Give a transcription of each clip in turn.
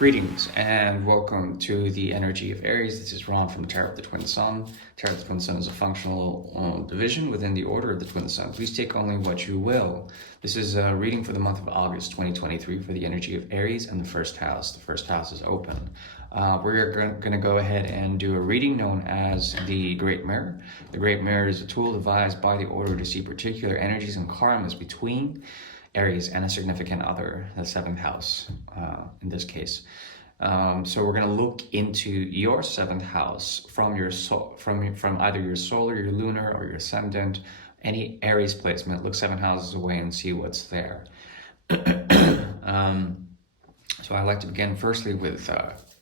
Greetings and welcome to the energy of Aries. This is Ron from Tarot of the Twin Sun. Tarot of the Twin Sun is a functional division within the order of the Twin Sun. Please take only what you will. This is a reading for the month of August 2023 for the energy of Aries and the first house. The first house is open. We're going to go ahead and do a reading known as the Great Mirror. The Great Mirror is a tool devised by the order to see particular energies and karmas between Aries and a significant other, the seventh house in this case. So we're going to look into your seventh house from your from either your solar, your lunar, or your ascendant. Any Aries placement, look 7 houses away and see what's there. So I'd like to begin firstly with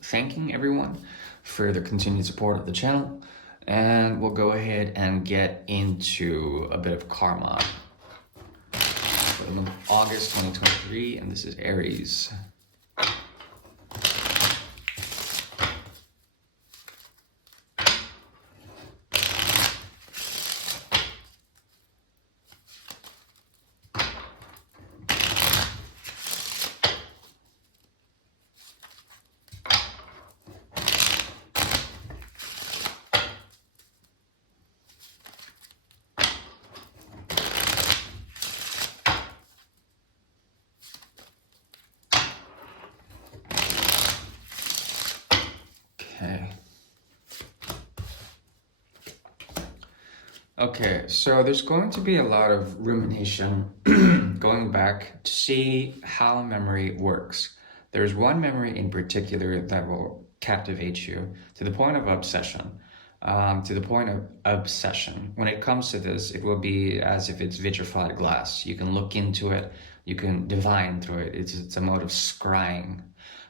thanking everyone for the continued support of the channel, and we'll go ahead and get into a bit of karma. For the month of August 2023, and this is Aries. Okay, so there's going to be a lot of rumination going back to see how memory works. There's one memory in particular that will captivate you to the point of obsession. When it comes to this, it will be as if it's vitrified glass. You can look into it, you can divine through it. It's a mode of scrying.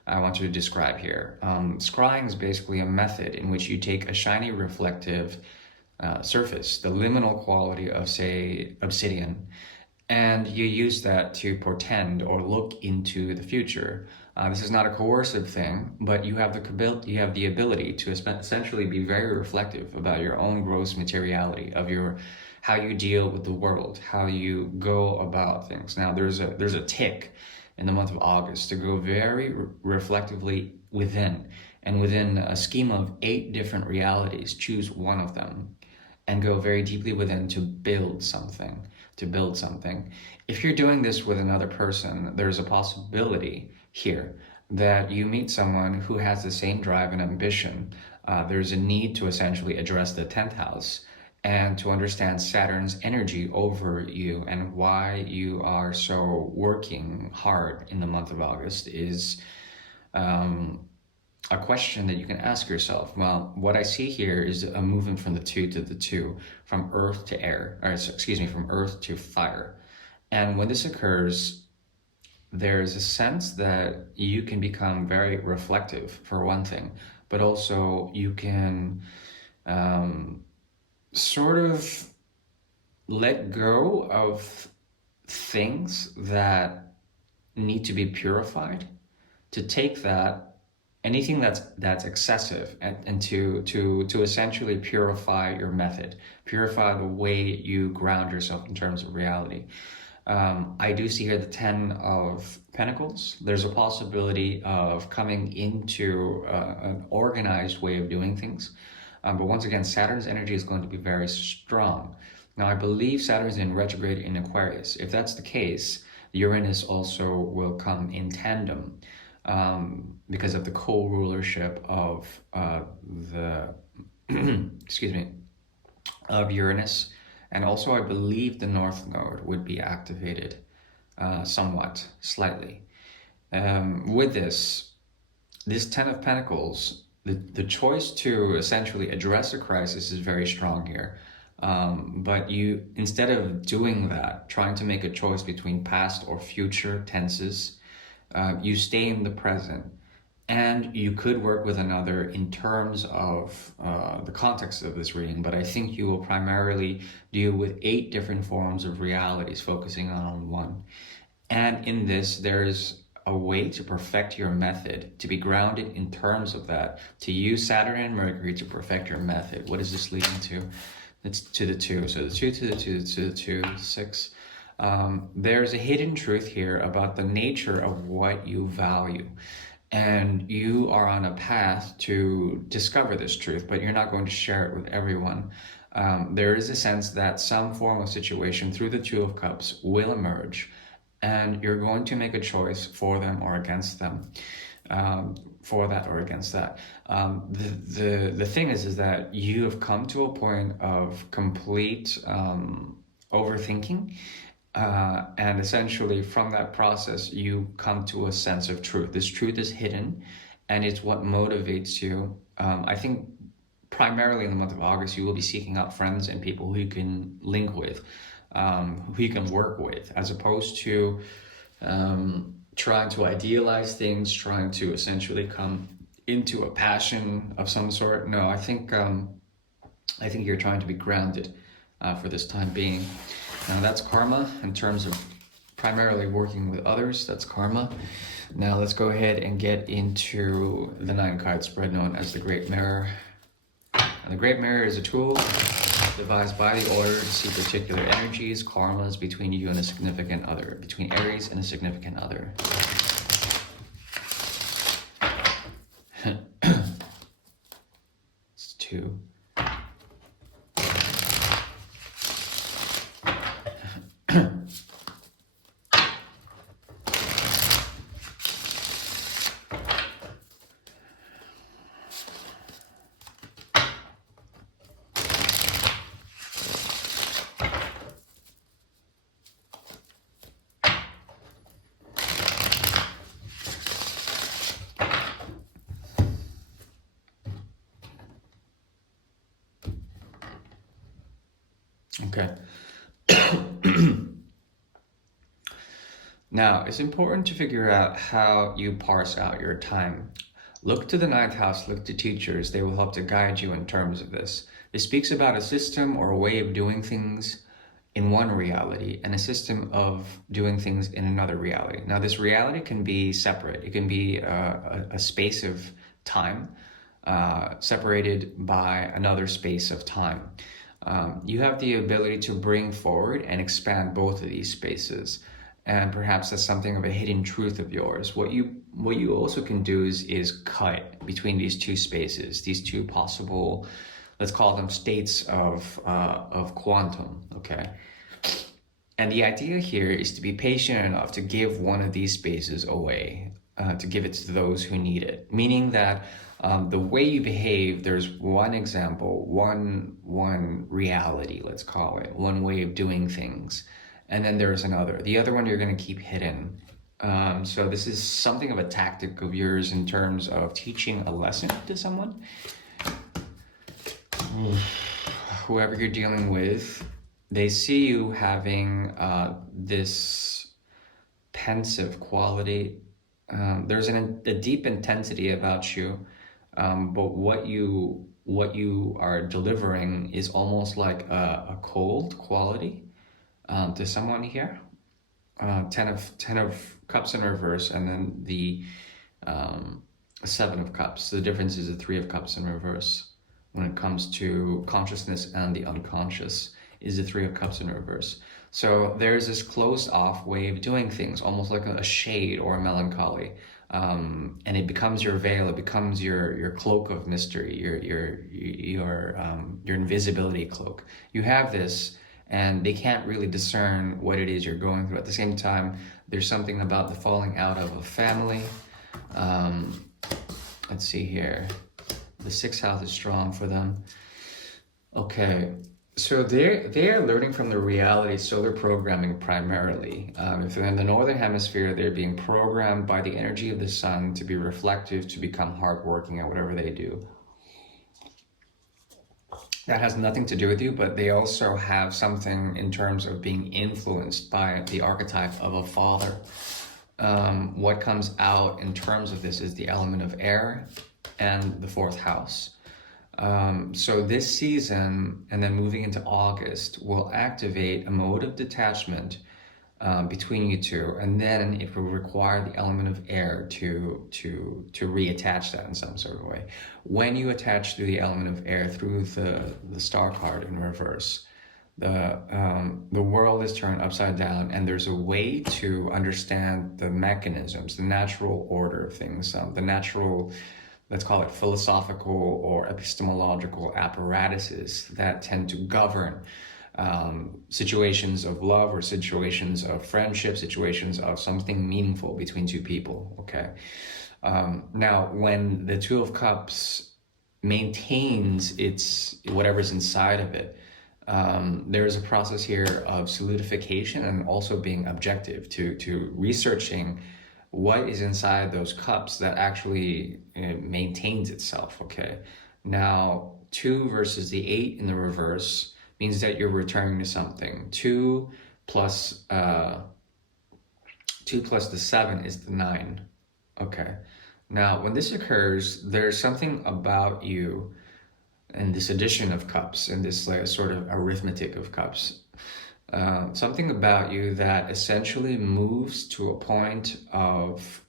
I want to describe here. Scrying is basically a method in which you take a shiny reflective surface, the liminal quality of, say, obsidian, and you use that to portend or look into the future. This is not a coercive thing, but you have the ability to essentially be very reflective about your own gross materiality, of how you deal with the world, how you go about things. Now, there's a tick in the month of August to go very reflectively within, and within a scheme of 8 different realities, choose one of them and go very deeply within to build something. If you're doing this with another person, there's a possibility here that you meet someone who has the same drive and ambition. There's a need to essentially address the 10th house and to understand Saturn's energy over you, and why you are so working hard in the month of August is a question that you can ask yourself. Well, what I see here is a movement from the 2 to the 2, from earth to air, from earth to fire. And when this occurs, there's a sense that you can become very reflective, for one thing, but also you can sort of let go of things that need to be purified, to take that anything that's excessive and to essentially purify your method, purify the way you ground yourself in terms of reality. I do see here the 10 of Pentacles. There's a possibility of coming into an organized way of doing things. But once again, Saturn's energy is going to be very strong. Now, I believe Saturn's in retrograde in Aquarius. If that's the case, Uranus also will come in tandem. Because of the co-rulership of of Uranus, and also I believe the North Node would be activated slightly. With this 10 of Pentacles, the choice to essentially address a crisis is very strong here. But you, instead of doing that, trying to make a choice between past or future tenses, you stay in the present, and you could work with another in terms of the context of this reading, but I think you will primarily deal with 8 different forms of realities, focusing on one. And in this, there's a way to perfect your method, to be grounded in terms of that, to use Saturn and Mercury to perfect your method. What is this leading to? It's to the 2. So the 2 to the 2 to the 2, 6. There's a hidden truth here about the nature of what you value. and you are on a path to discover this truth, but you're not going to share it with everyone. There is a sense that some form of situation through the Two of Cups will emerge, and you're going to make a choice for them or against them, for that or against that. The thing is that you have come to a point of complete overthinking, and essentially from that process you come to a sense of truth. This truth is hidden, and it's what motivates you. I think primarily in the month of August you will be seeking out friends and people who you can link with, who you can work with, as opposed to trying to idealize things, trying to essentially come into a passion of some sort. No, I think you're trying to be grounded for this time being. Now that's karma in terms of primarily working with others. That's karma. Now let's go ahead and get into the 9-card spread known as the Great Mirror. And the Great Mirror is a tool devised by the order to see particular energies, karmas between you and a significant other, between Aries and a significant other. It's 2. Okay. Now, it's important to figure out how you parse out your time. Look to the 9th house, look to teachers. They will help to guide you in terms of this. This speaks about a system or a way of doing things in one reality and a system of doing things in another reality. Now, this reality can be separate. It can be a space of time separated by another space of time. You have the ability to bring forward and expand both of these spaces, and perhaps that's something of a hidden truth of yours. What you also can do is cut between these two spaces, these two possible, let's call them states of quantum. Okay, and the idea here is to be patient enough to give one of these spaces away, to give it to those who need it, meaning that the way you behave, there's one example, one reality, let's call it, one way of doing things, and then there's another. The other one you're going to keep hidden. So this is something of a tactic of yours in terms of teaching a lesson to someone. Whoever you're dealing with, they see you having this pensive quality. There's a deep intensity about you. But what you are delivering is almost like a cold quality to someone here. 10 of Cups in reverse, and then the 7 of Cups. The difference is the 3 of Cups in reverse. When it comes to consciousness and the unconscious, is the 3 of Cups in reverse. So there's this closed off way of doing things, almost like a shade or a melancholy. And it becomes your veil, it becomes your cloak of mystery, your invisibility cloak. You have this, and they can't really discern what it is you're going through. At the same time, there's something about the falling out of a family. Let's see here. The 6th house is strong for them. Okay. So they're learning from the reality solar programming primarily. If they're in the northern hemisphere, they're being programmed by the energy of the sun to be reflective, to become hardworking at whatever they do. That has nothing to do with you, but they also have something in terms of being influenced by the archetype of a father. What comes out in terms of this is the element of air and the 4th house. So this season, and then moving into August, will activate a mode of detachment between you two, and then it will require the element of air to reattach that in some sort of way. When you attach to the element of air through the star card in reverse, The world is turned upside down, and there's a way to understand the mechanisms, the natural order of things, the natural, let's call it philosophical or epistemological apparatuses that tend to govern situations of love or situations of friendship, situations of something meaningful between two people. Okay. Now, when the Two of Cups maintains its whatever's inside of it, there is a process here of solidification and also being objective to researching what is inside those cups that actually maintains itself. Okay, now 2 versus the 8 in the reverse means that you're returning to something. 2 plus 2 plus the 7 is the 9. Okay, now when this occurs, there's something about you and this addition of cups and this like sort of arithmetic of cups, something about you that essentially moves to a point of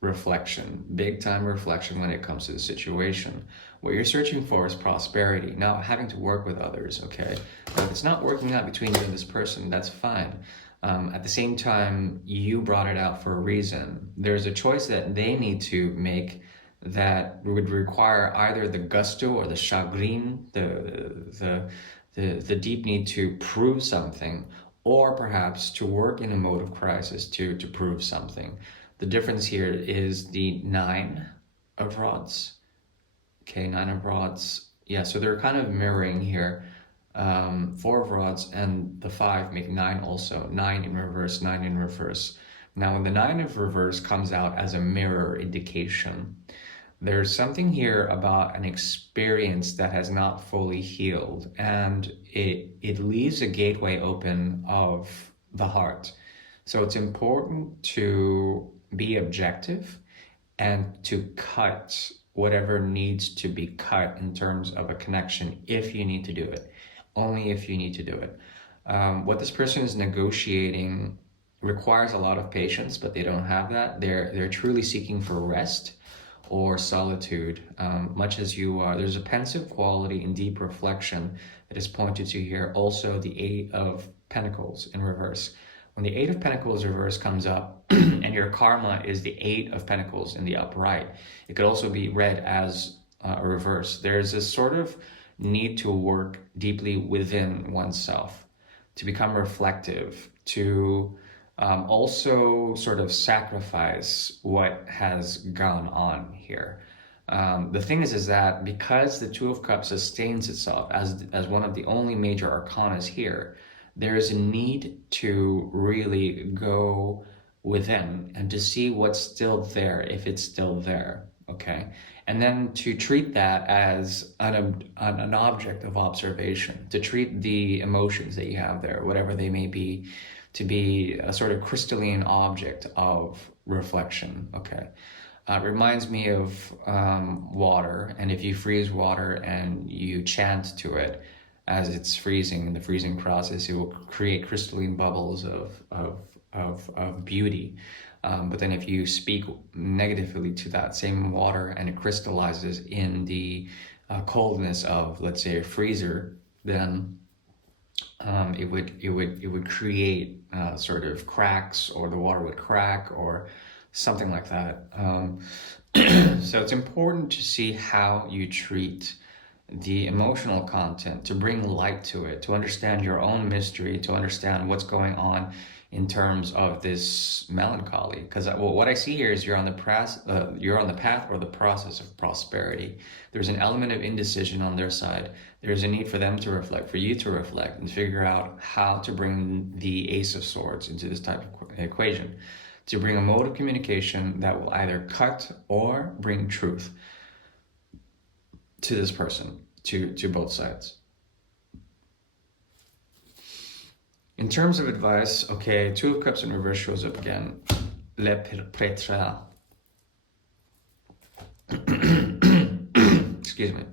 reflection, big time reflection when it comes to the situation. What you're searching for is prosperity, not having to work with others, okay? But if it's not working out between you and this person, that's fine. At the same time, you brought it out for a reason. There's a choice that they need to make that would require either the gusto or the chagrin, the deep need to prove something, or perhaps to work in a mode of crisis to prove something. The difference here is the 9 of rods. Okay, 9 of rods. Yeah, so they're kind of mirroring here. 4 of rods and the 5 make 9 also. 9 in reverse, 9 in reverse. Now, when the 9 of reverse comes out as a mirror indication, there's something here about an experience that has not fully healed, and it leaves a gateway open of the heart. So it's important to be objective and to cut whatever needs to be cut in terms of a connection if you need to do it. Only if you need to do it. What this person is negotiating requires a lot of patience, but they don't have that. They're truly seeking for rest or solitude, much as you are. There's a pensive quality in deep reflection that is pointed to here. Also, the 8 of Pentacles in reverse. When the 8 of Pentacles reverse comes up, and your karma is the 8 of Pentacles in the upright, it could also be read as a reverse. There's this sort of need to work deeply within oneself, to become reflective, to also sort of sacrifice what has gone on here. The thing is that because the Two of Cups sustains itself as one of the only major arcanas here, there is a need to really go within and to see what's still there, if it's still there, okay? And then to treat that as an object of observation, to treat the emotions that you have there, whatever they may be, to be a sort of crystalline object of reflection, okay? It reminds me of water, and if you freeze water and you chant to it as it's freezing, in the freezing process, it will create crystalline bubbles of beauty. But then if you speak negatively to that same water and it crystallizes in the coldness of, let's say, a freezer, then it would create sort of cracks, or the water would crack, or something like that. So it's important to see how you treat the emotional content, to bring light to it, to understand your own mystery, to understand what's going on in terms of this melancholy. Because what I see here is you're on the path or the process of prosperity. There's an element of indecision on their side. There's a need for them to reflect, for you to reflect, and figure out how to bring the Ace of Swords into this type of equation, to bring a mode of communication that will either cut or bring truth to this person, to both sides. In terms of advice, okay, Two of Cups in reverse shows up again. Le prêtre. Excuse me.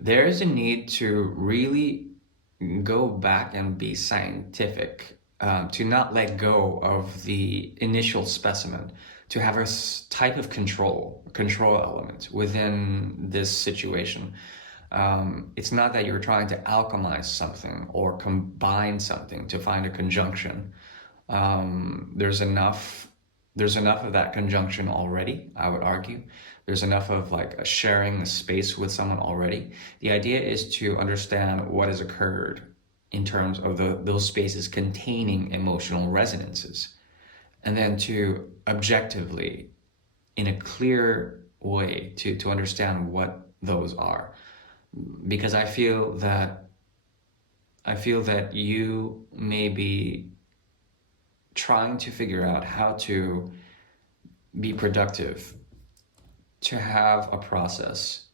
There is a need to really go back and be scientific, to not let go of the initial specimen, to have a type of control element within this situation. It's not that you're trying to alchemize something or combine something to find a conjunction. There's enough of that conjunction already, I would argue. There's enough of like sharing a space with someone already. The idea is to understand what has occurred in terms of those spaces containing emotional resonances, and then to objectively, in a clear way, to understand what those are. Because I feel that you may be trying to figure out how to be productive, to have a process.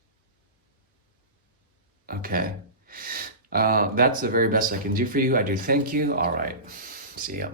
Okay. That's the very best I can do for you. I do thank you. All right. See ya.